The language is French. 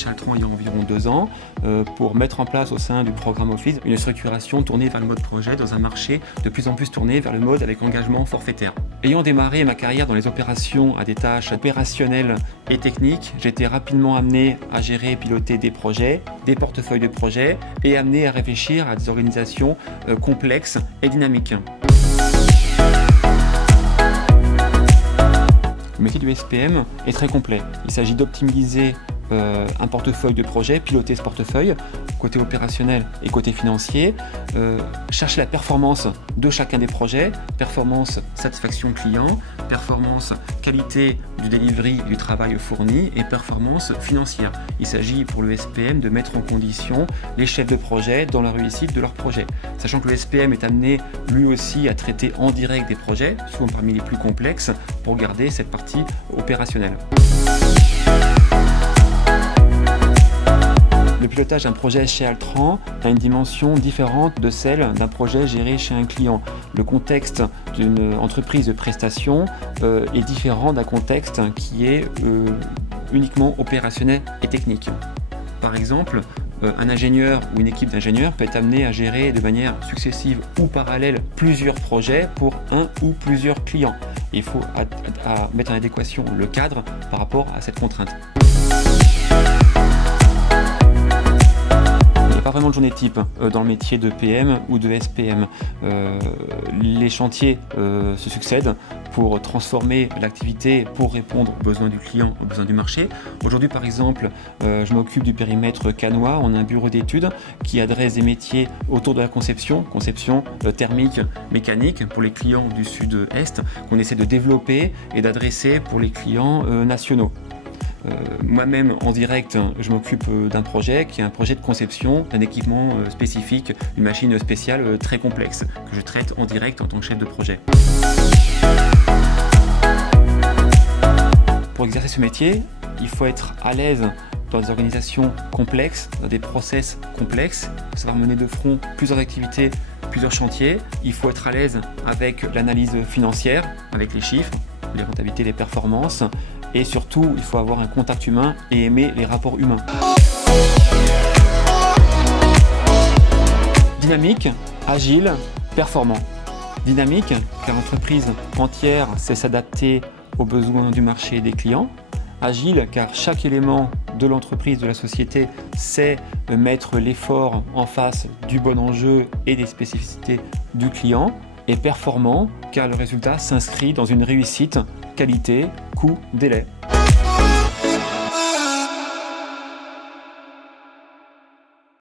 chez Altran il y a environ 2 ans pour mettre en place au sein du programme Office une structuration tournée vers le mode projet dans un marché de plus en plus tourné vers le mode avec engagement forfaitaire. Ayant démarré ma carrière dans les opérations à des tâches opérationnelles et techniques, j'ai été rapidement amené à gérer et piloter des projets, des portefeuilles de projets et amené à réfléchir à des organisations complexes et dynamiques. Le métier du SPM est très complet. Il s'agit d'optimiser un portefeuille de projet, piloter ce portefeuille, côté opérationnel et côté financier, chercher la performance de chacun des projets, performance satisfaction client, performance qualité du delivery du travail fourni et performance financière. Il s'agit pour le SPM de mettre en condition les chefs de projet dans la réussite de leur projet. Sachant que le SPM est amené lui aussi à traiter en direct des projets, souvent parmi les plus complexes, pour garder cette partie opérationnelle. Le pilotage d'un projet chez Altran a une dimension différente de celle d'un projet géré chez un client. Le contexte d'une entreprise de prestation est différent d'un contexte qui est uniquement opérationnel et technique. Par exemple, un ingénieur ou une équipe d'ingénieurs peut être amené à gérer de manière successive ou parallèle plusieurs projets pour un ou plusieurs clients. Il faut mettre en adéquation le cadre par rapport à cette contrainte. Il n'y a pas vraiment de journée type dans le métier de PM ou de SPM. Les chantiers se succèdent pour transformer l'activité pour répondre aux besoins du client, aux besoins du marché. Aujourd'hui, par exemple, je m'occupe du périmètre Canois. On a un bureau d'études qui adresse des métiers autour de la conception thermique, mécanique pour les clients du sud-est, qu'on essaie de développer et d'adresser pour les clients nationaux. Moi-même, en direct, je m'occupe d'un projet qui est un projet de conception d'un équipement spécifique, une machine spéciale très complexe que je traite en direct en tant que chef de projet. Pour exercer ce métier, il faut être à l'aise dans des organisations complexes, dans des process complexes. Il faut savoir mener de front plusieurs activités, plusieurs chantiers. Il faut être à l'aise avec l'analyse financière, avec les chiffres, les rentabilités, les performances. Et surtout, il faut avoir un contact humain et aimer les rapports humains. Dynamique, agile, performant. Dynamique, car l'entreprise entière sait s'adapter aux besoins du marché et des clients. Agile, car chaque élément de l'entreprise, de la société, sait mettre l'effort en face du bon enjeu et des spécificités du client. Et performant, car le résultat s'inscrit dans une réussite qualité, coût, délai.